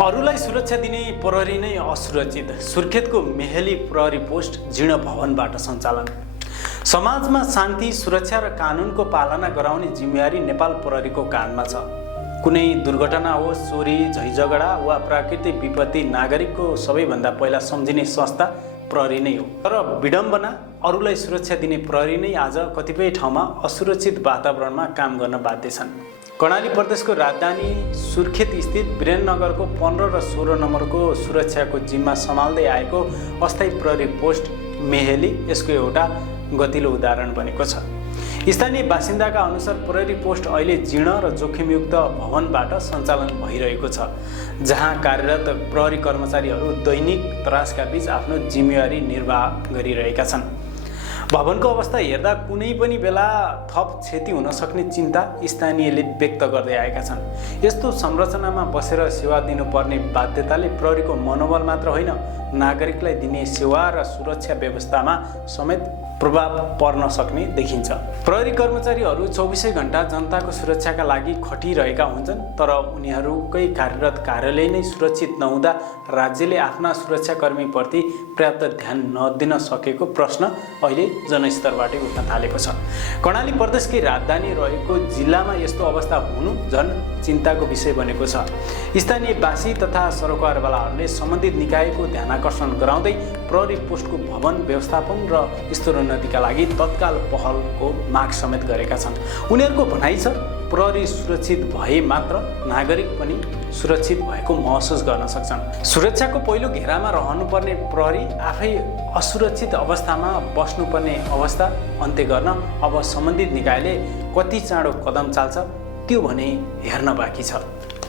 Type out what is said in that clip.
अरूलाई सुरक्षा दिने प्रहरी नै असुरक्षित। सुर्खेतको मेहेली प्रहरी पोस्ट जीर्ण भवनबाट सञ्चालन। समाजमा शान्ति, सुरक्षा र कानुनको पालना गराउने जिम्मेवारी नेपाल प्रहरीको काँधमा छ। कुनै दुर्घटना होस्, चोरी, झैझगडा वा प्राकृतिक विपत्ति, नागरिकको सबैभन्दा पहिला सम्झिने संस्था प्रहरी नै हो। तर विडम्बना, अरूलाई सुरक्षा दिने प्रहरी नै आज कतिपय ठाउँमा असुरक्षित वातावरणमा काम गर्न बाध्य छन्। कर्णाली प्रदेशको राजधानी सुर्खेत स्थित वीरेन्द्रनगरको 15 र 16 नम्बरको सुरक्षाको जिम्मा सम्हाल्दै आएको अस्थायी प्रहरी पोस्ट मेहेली यसको एउटा गतिलो उदाहरण बनेको छ। स्थानीय बासिन्दाका अनुसार प्रहरी पोस्ट अहिले जीर्ण र जोखिमयुक्त भवनबाट सञ्चालन भइरहेको छ, जहाँ कार्यरत प्रहरी कर्मचारीहरू दैनिक त्रासका बीच आफ्नो जिम्मेवारी निर्वाह गरिरहेका छन्। भवनको अवस्था हेर्दा कुनै पनि बेला थप क्षति हुन सक्ने चिन्ता स्थानीयले व्यक्त गर्दै आएका छन्। यस्तो संरचनामा बसेर सेवा दिनुपर्ने बाध्यताले प्रहरीको मनोबल मात्र होइन, नागरिकलाई दिने सेवा र सुरक्षा व्यवस्थामा समेत प्रभाव पर्न सक्ने देखिन्छ। प्रहरी कर्मचारीहरू 24 घण्टा जनताको सुरक्षाका लागि खटिरहेका हुन्छन्, तर उनीहरूकै कार्यरत कार्यालय नै सुरक्षित नहुँदा राज्यले आफ्ना सुरक्षाकर्मीप्रति पर्याप्त ध्यान नदिन सकेको प्रश्न अहिले जनस्तरबाटै उठ्न थालेको छ। कर्णाली प्रदेशकै राजधानी रहेको जिल्लामा यस्तो अवस्था हुनु झन् चिन्ताको विषय बनेको छ। स्थानीयवासी तथा सरोकारवालाहरूले सम्बन्धित निकायको ध्यानाकर्षण गराउँदै प्रहरी पोस्टको भवन व्यवस्थापन र स्तरोन्नतिका लागि तत्काल पहलको माग समेत गरेका छन्। उनीहरूको भनाइ छ, प्रहरी सुरक्षित भए मात्र नागरिक पनि सुरक्षित भएको महसुस गर्न सक्छन्। सुरक्षाको पहिलो घेरामा रहनुपर्ने प्रहरी आफै असुरक्षित अवस्थामा बस्नुपर्ने अवस्था अन्त्य गर्न अब सम्बन्धित निकायले कति चाँडो कदम चाल्छ त्यो भने हेर्न बाँकी छ।